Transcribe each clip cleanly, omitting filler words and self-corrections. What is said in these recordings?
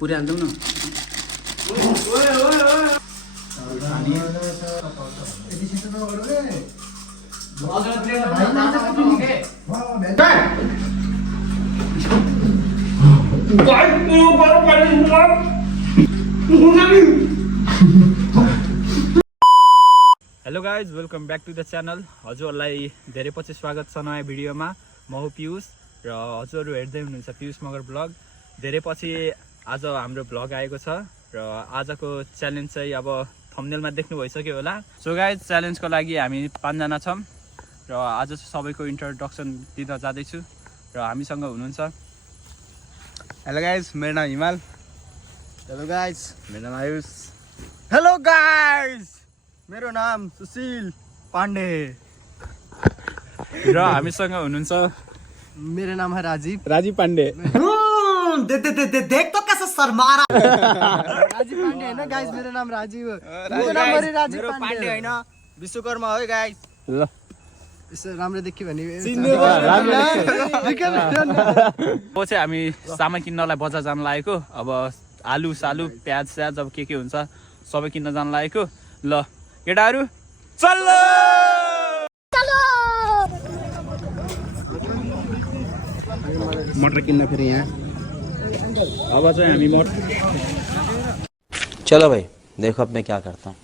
पुरै हाल्दौ न hello guys welcome back to the channel. हजुरहरूलाई धेरै पछि स्वागत छ नयाँ भिडियोमा। म हो पियुष र हजुरहरू हेर्दै हुनुहुन्छ पियुष मगर ब्लग। धेरै पछि आज हाम्रो ब्लग आएको छ र आजको च्यालेन्ज चाहिँ अब थम्बनेलमा देख्नु भइसक्यो होला। सो गाइज च्यालेन्जको लागि हामी 5 जना छौँ र आज सबैको इन्ट्रोडक्सन दिन जाँदैछु र हामीसँग हुनुहुन्छ। हेलो गाइज, मेरो नाम हिमाल। हेलो गाइज, मेरो नाम आयुष। हेलो गाइज, मेरो नाम सुशील पाण्डे र हामीसँग हुनुहुन्छ मेरो नाम है राजीव पाण्डे। देख तो कैसे शर्मारा। राजीव पाण्डे हैन गाइज, मेरो नाम राजीव हो। राजीव पाण्डे हैन, विश्वकर्मा हो गाइज। ल यसो राम्रो देखियो भने अब चाहिँ हामी सामान किन्नलाई बजार जान लागेको। अब आलु सालु प्याज स्याज अब के हुन्छ सबै किन्न जान लागेको। ल केटाहरू चल्लो मटर किन्न फेरि यहाँ। अब चाहिँ हामी मटर। चलो भाई देखो अब मैं क्या करता हूँ।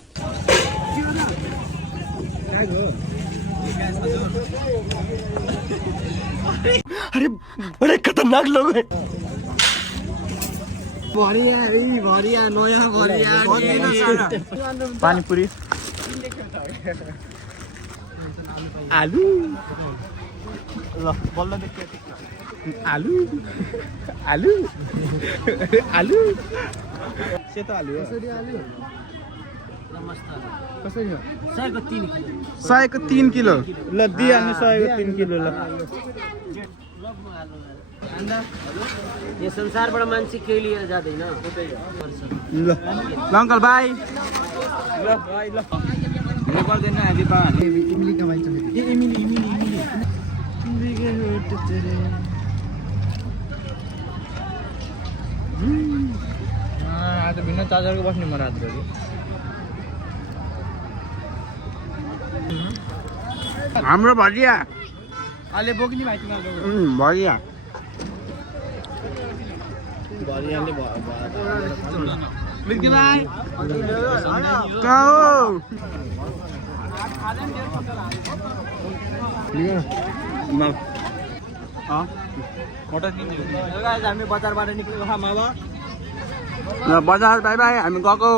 अरे बड़े खतरनाक लोग हैं। भरिया नयाँ भरिया पानीपुरी आलु ल बल्ल देखियो आलु आलु आलु सेतो आलु हो। कसरी हो? 100 को 3 किलो। ल दिइहाल्नु 100 को 3 किलो। ल यो संसारबाट मान्छे केही लिएर जाँदैन। ल अङ्कल बाई। ल बाई ल हुनु पर्दैन हामी पाउने इमिली कमाइन्छ। ए इमिली आज भिन्न चार्जरको बस्ने म रातभरि। हाम्रो भजिया अहिले बोक्ने भाइ तिमीहरू भजिया मिल्की भाइ कहाँ हो? हामी बजारबाट निक्लेको छौँ अब। बजार बाई बाई हामी गएको।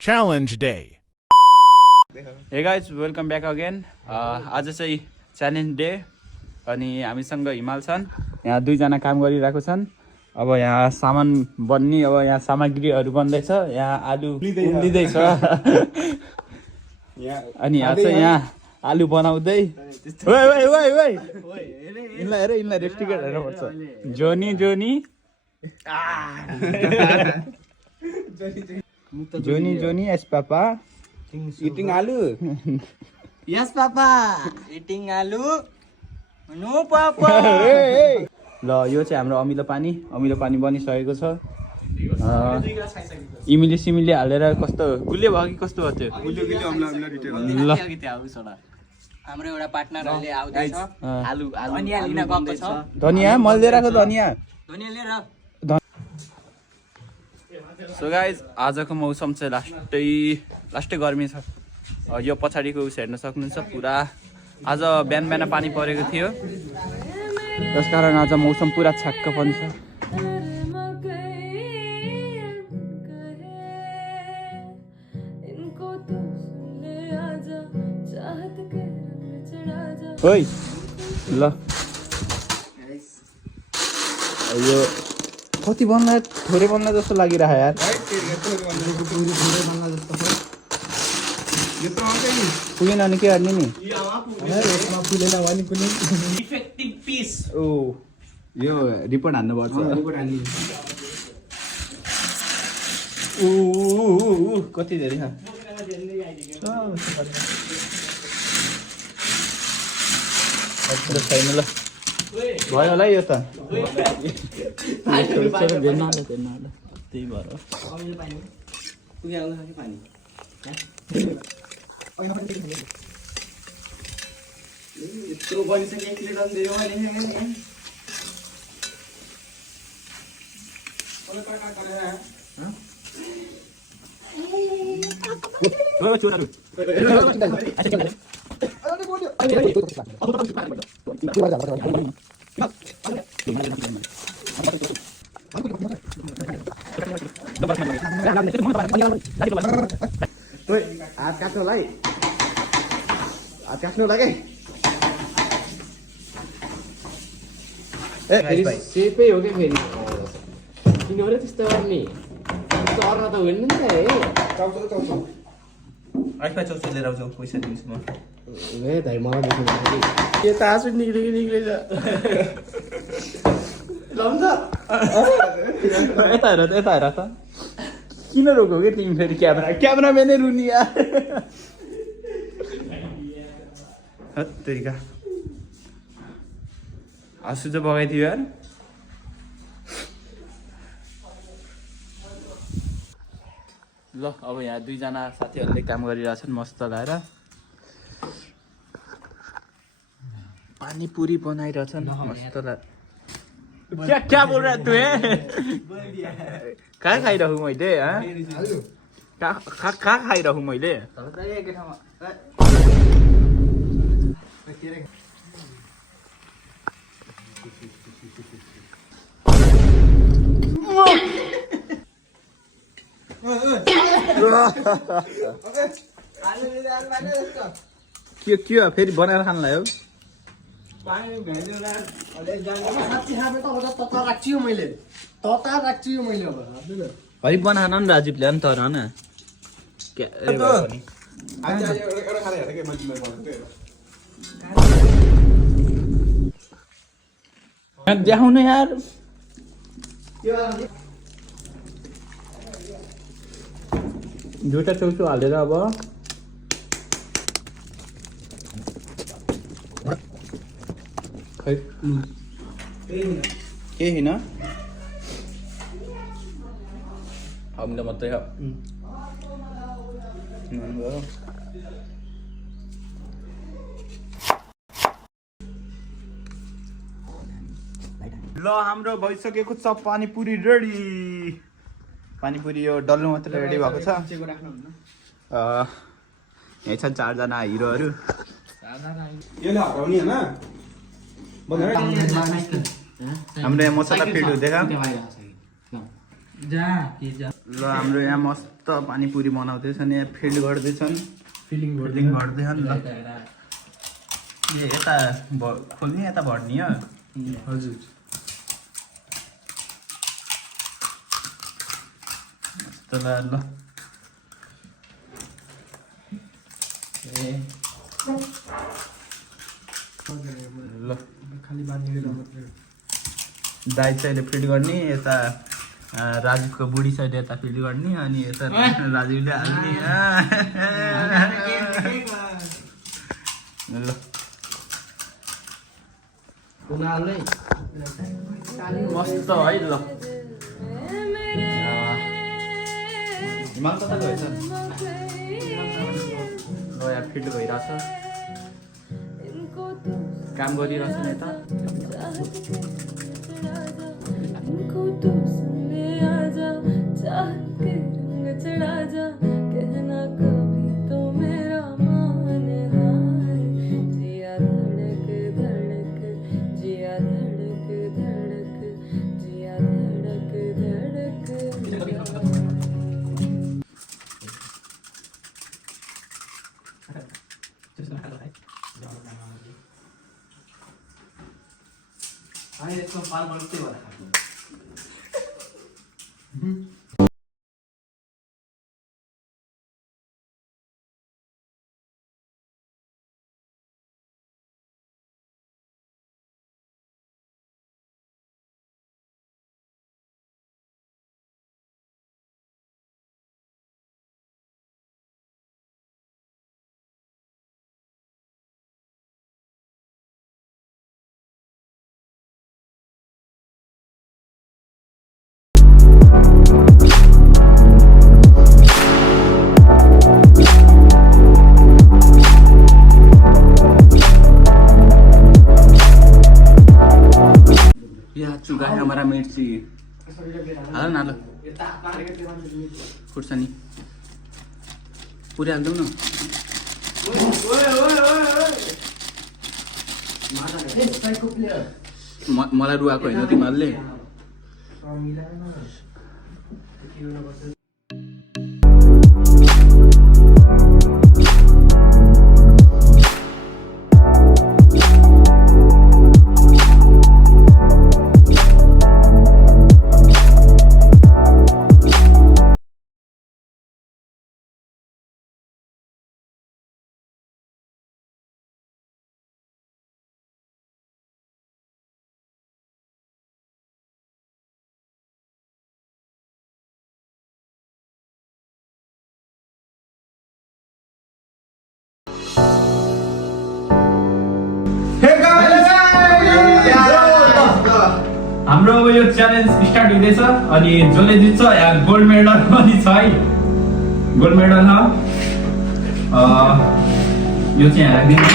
Challenge Day. Hey guys welcome back again. आज चाहिँ च्यालेन्ज डे अनि हामीसँग हिमाल छन्। यहाँ 2 जना काम गरिरहेको छन्। अब यहाँ सामान बन्ने अब यहाँ सामग्रीहरू बन्दैछ। यहाँ आलु उम्लिँदैछ अनि यहाँ चाहिँ यहाँ आलु बनाउँदै यिनलाई हेर यिनलाई रेस्टिकेट हेर्नुपर्छ। जोनी जोनी जोनी जोनी यस पापा इटिङ आलु। यस पापा इटिङ आलु। नो पापा। ल यो चाहिँ हाम्रो अमिलो पानी बनिसकेको छ। इमिली सिमिली हालेर कस्तो गुलियो भयो कि कस्तो भयो त्यो? ल हाम्रो एउटा पार्टनरहरुले आउँदैछ। आलु धनिया लिन गएको छ। धनिया मैले लिएर आएको धनिया लिएर। सो गाइज आजको मौसम चाहिँ लास्टै गर्मी छ। यो पछाडिको उस हेर्न सक्नुहुन्छ पुरा आज बिहान पानी परेको थियो त्यस कारण आज मौसम पुरा छक्क पनि छ। ओइ ल यो कति बन्ला थोरै बन्ला जस्तो लागिरह्यो यार। पुगेन भने के गर्ने नि? Effective piece. ओ यो रिपोर्ट हान्नु पर्छ। कति धेरै छ छैन। ल भयो होला है यो त त्यही भएर यत्रो बनिसक्यो 1 लिटर दियो मैले हात काट्नुलाई के सेपै हो क्या फेरि किनभने त्यस्तो गर्ने त्यस्तो अर्न त होइन नि त है अहिले चौचो लिएर आउँछु पैसा दिन्छु म ए भाइ मलाई देख्नु के त आँसु निक्लेछ यता हेर त किन रोक्यो कि तिमी फेरि क्यामेराम्यानै रुनी यार तरिका आँसु चाहिँ बगाइदियो यार ल अब यहाँ 2 जना साथीहरूले काम गरिरहेछन् मस्त लगाएर पानीपुरी बनाइरहेछन् मस्त क्या बोल रहा तू है कहाँ खाइरहूँ मैले कहाँ खाइरहूँ मैले के फेरि बनाएर खानु लाग्यो हरि बनाएन नि राजीवले नि तर न देखाउनु यार दुईटा चौचो हालेर अब खै केही होइन हामीले मात्रै हो ल हाम्रो भइसकेको छ पानीपुरी रेडी पानीपुरी यो डल्लो मात्रै रेडी भएको छ यही छन् 4 जना हिरोहरू हाम्रो यहाँ मसला फिट हुँदैछ ल हाम्रो यहाँ मस्त पानीपुरी बनाउँदैछन् यहाँ फिल्ड गर्दैछन् फिलिङ गर्दैछन् ल यता खोल्ने यता भर्ने हो हजुर ल ल खाली दाइ चाहिँ फिट गर्ने यता राजीवको बुढी साइड यता फिट गर्ने अनि यता राजीवले हाल्ने ल मस्त है ल हिमाल कता गएछ नयाँ फिल्ड भइरहेछ काम गरिरहेछ यता यसको पाल बल्दै भएर चुका है हमारा मिर्ची हाल न हाल खुर्सानी पुरै हाल्दौँ न मलाई रुवाएको होइन तिमीहरूले हाम्रो अब यो च्यालेन्ज स्टार्ट हुँदैछ अनि जसले जित्छ यहाँ गोल्ड मेडल पनि छ है गोल्ड मेडल छ यो चाहिँ राखिदिनु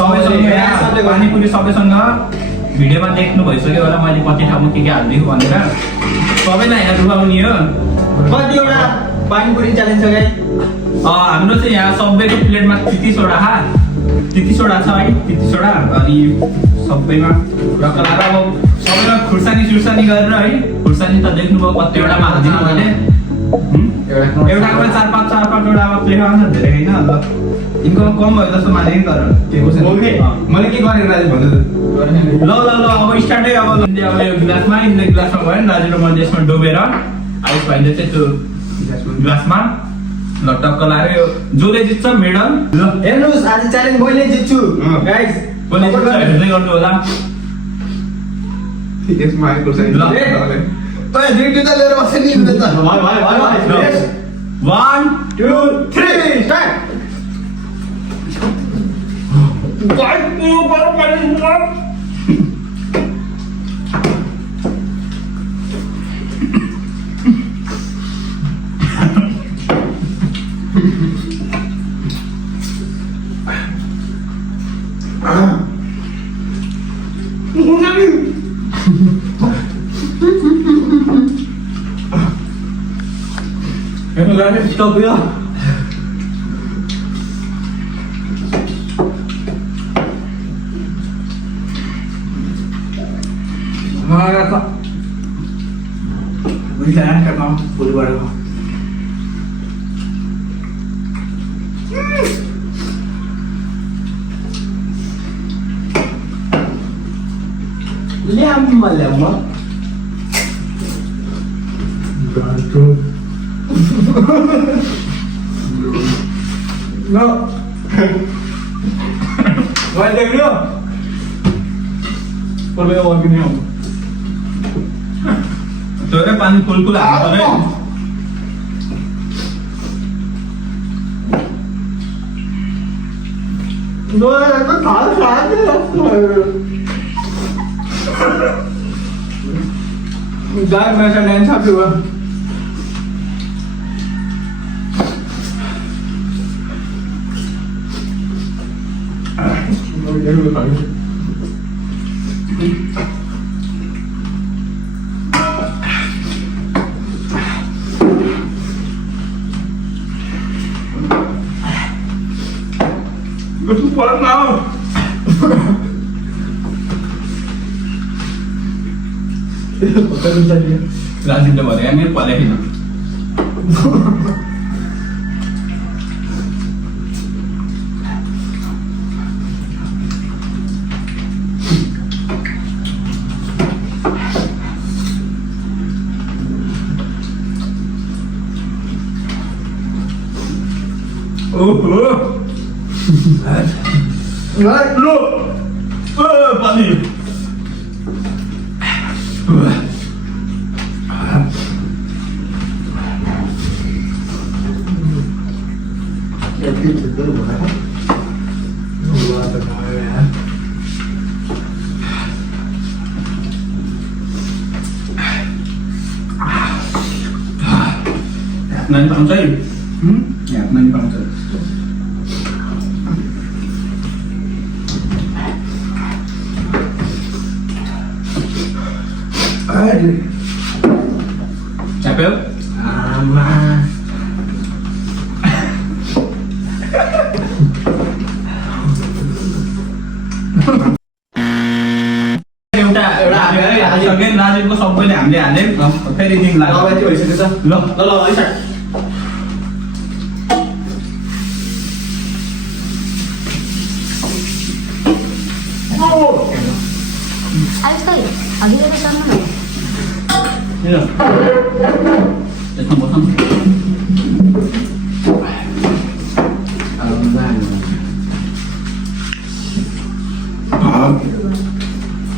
सबैसँग पानीपुरी सबैसँग भिडियोमा देख्नु भइसक्यो होला मैले कति ठाउँमा के हालिदिएको भनेर सबैलाई यहाँ रुवाउने हो कतिवटा पानीपुरी च्यालेन्ज छ गाइस हाम्रो चाहिँ यहाँ सबैको प्लेटमा 33वटा छ है 33वटा अनि सबैमा रकलाएर अब सबैमा खुर्सानी सुर्सानी गरेर है खुर्सानी त देख्नुभयो कतिवटामा हालिदिनु मैले एउटाको 4-5वटा अब प्लेट आउँछ धेरै होइन ल यिनको कम भयो जस्तो माने तर मैले के गरेँ राजेश भन्नु ल अब स्टार्टै अब यो गिलासमा भयो नि राजेश र मैले यसमा डुबेर आयुष भाइले चाहिँ त्यो ग्लासमा ल टक्क लाएर यो जसले जित्छ मेडल ल हेर्नुस् आज च्यालेन्ज मैले जित्छु गाइस कसले जित्छ हेर्दै गर्नु होला यसमा आएको छ ल ओए ड्रिङ्क त लिएर बस्छ नि त भाइ 1 2 3 start Stop ya. Mana kak? Bisa kan kamu boleh bareng. Lama. Gantung. No. Vai deglo. Por ver o opinião. Tore pani kulkul haल्नु पर्यो. No, तो खाल खाल Dar मैं नहीं छापी हुआ. Itu paling mau. Lanjut coba ya, ini paling ini. Pani. Nanti pangsai. Ya, nanti pangsai. च्याप्यो एउटा second राजीवको सबैले हामीले हाल्यौँ फेरि तिमीलाई भइसकेको छ ल ल ल त्यसमा बस्नु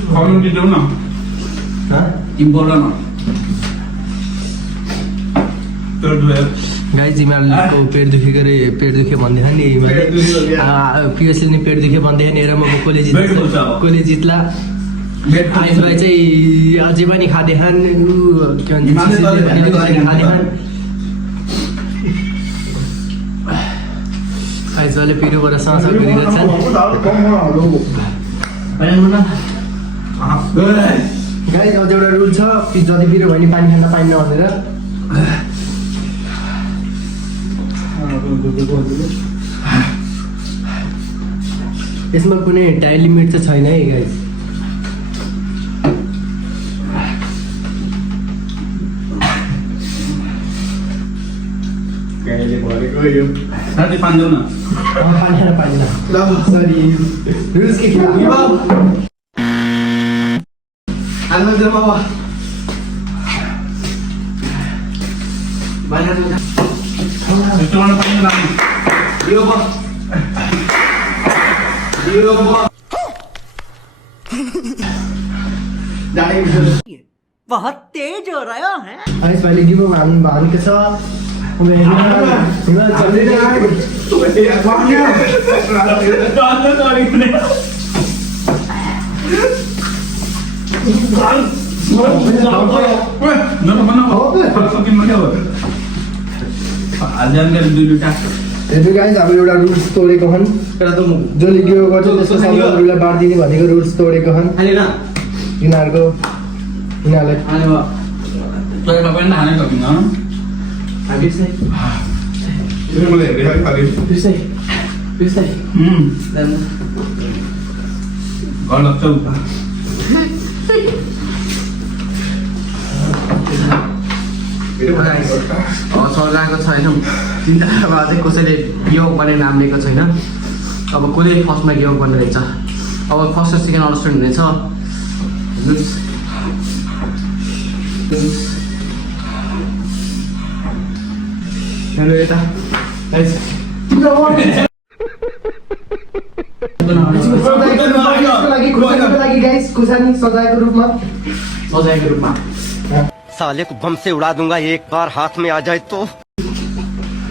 खानु दिँदैनौ न तिमी बोल न गाइज हिमालको पेट दुखेको रे पेट दुख्यो भन्दै नि पिएसले नि पेट दुख्यो भन्दै नि र म कोले जित्ला आइस भाइ चाहिँ अझै पनि खाँदै खान् के भन्छ खाँदै खान् आइस भाइले पिरोबाट सास गरिरहेछन् गाइज अझ एउटा रुल छ जति पिरो भयो भने पानी खान पाइन्न भनेर यसमा कुनै टाइम लिमिट चाहिँ छैन है गाइज साथी पाँचौ न पानी खान पाइन्न सरी रुल्स के खिलाफ यस्तो गर्न पाइन्न बहुत तेज हो रहा है आइस भाइले गिभअप हानेको छ अब एउटा रुल्स तोडेको छन् जसले गिभअप गर्छ त्यसको साथीहरूलाई बाँडिदिने भनेको रुल्स तोडेको छन् यिनीहरूलाई सजाएको छैन तिनवटा अझै कसैले गिभअप गर्ने नाम लिएको छैन अब कसले फर्स्टमा गिभअप गर्ने रहेछ अब फर्स्ट र सेकेन्ड अलस्टेन्ड हुनेछ हेलो यता सजायको रूपमा साले को बम से उड़ा दूंगा एक बार हाथ में आ जाए तो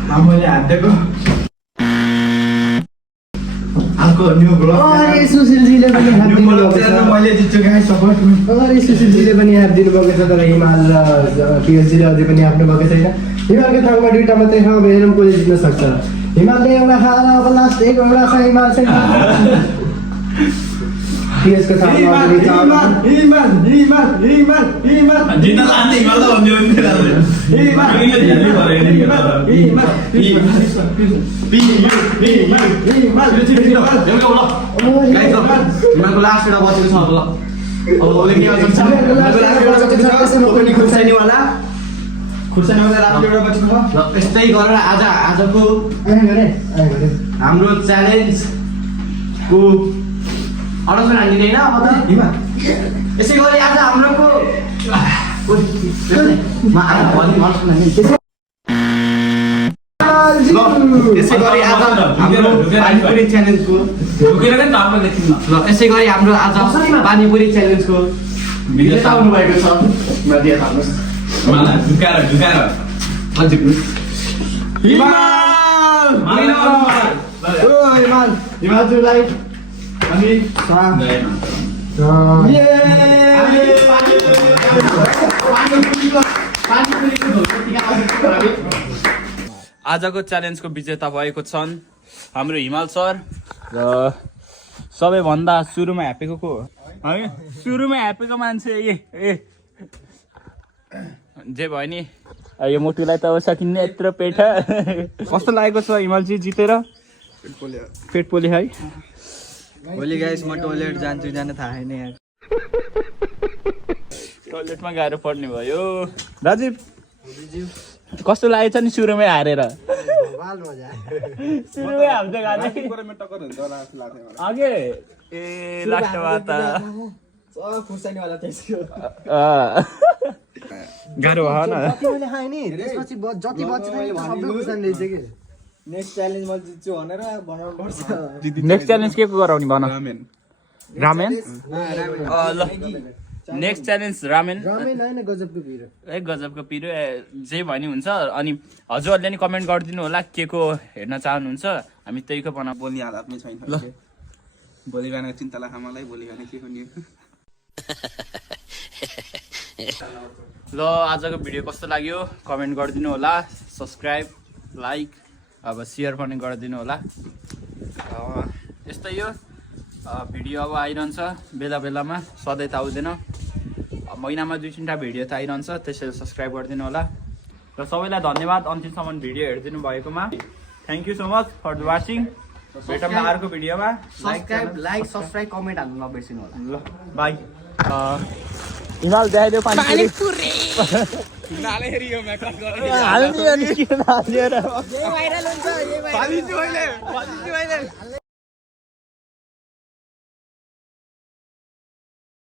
मैले हातेको आको न्यू ब्लग अरे सुशीलजीले पनि हात दिनुभएको मैले जित्छु गाइस सपोर्ट अरे सुशीलजीले पनि हात दिनुभएको छ तर हिमाल र पिएसजीले अझै पनि आफ्नो भएको छैन हिमालको ठाउँमा दुईटा मात्रै छ अब हेरौँ कसले जित्न सक्छ हिमालले एउटा खाएर अब लास्ट एक एउटा छ हिमाल चाहिँ पिएसको ठाउँमा लास्ट एउटा बचेको छ यस्तै गरेर आजको हाम्रो च्यालेन्जको अडसन हान्दिने होइन अब त यसै गरी आज हाम्रोको यसै गरी आज हाम्रो पानीपुरी च्यालेन्जको यसै गरी हाम्रो आज पानीपुरी च्यालेन्जको विजेता हुनुभएको छ नदिया थाल्नुहोस् ढुकाएर हिमालजुलाई अनि आजको च्यालेन्जको विजेता भएको छन् हाम्रो हिमाल सर र सबैभन्दा सुरुमा ह्यापेको को है सुरुमा ह्यापेको मान्छे ए जे भयो नि यो मुटुलाई त सकिन्न यत्रो पेट कस्तो लागेको छ हिमालजी जितेर पेट पोले है भोलि गाइस म टोयलेट जान्छु जान थाहा छैन यार टोयलेटमा गाह्रो पर्ने भयो राजीव कस्तो लागेको छ नि सुरुमै हारेर सुरुमै हाल्दै गाने अघि ए लास्टमा त गाह्रो भएन नेक्स्ट च्यालेन्ज म जित्छु भनेर बनाउनु पर्छ नेक्स्ट च्यालेन्ज के को गराउने भन रामेन ल नेक्स्ट च्यालेन्ज रामेन ए गजबको पिरो जे भने हुन्छ अनि हजुरहरूले नि कमेन्ट गरिदिनु होला के को हेर्न चाहनुहुन्छ हामी त्यहीको बना बोल्ने हालतमै छैन भोलि बिहान चिन्ता लाग्छ मलाई भोलि बिहान के हुने ल आजको भिडियो कस्तो लाग्यो कमेन्ट गरिदिनु होला सब्सक्राइब लाइक अब सेयर पनि गरिदिनु होला यस्तै यो भिडियो अब आइरहन्छ बेला बेलामा सधैँ त आउँदैन महिनामा 2-3टा भिडियो त आइरहन्छ त्यसैले सब्सक्राइब गरिदिनु होला र सबैलाई धन्यवाद अन्तिमसम्म भिडियो हेरिदिनु भएकोमा thank you so much for the watching भेटौँ अर्को भिडियोमा लाइक सब्सक्राइब कमेन्ट हाल्नु नबिर्सिनु होला ल बाई हिमाल देखाइदेऊ पानी हाल्ने अनि के हालेर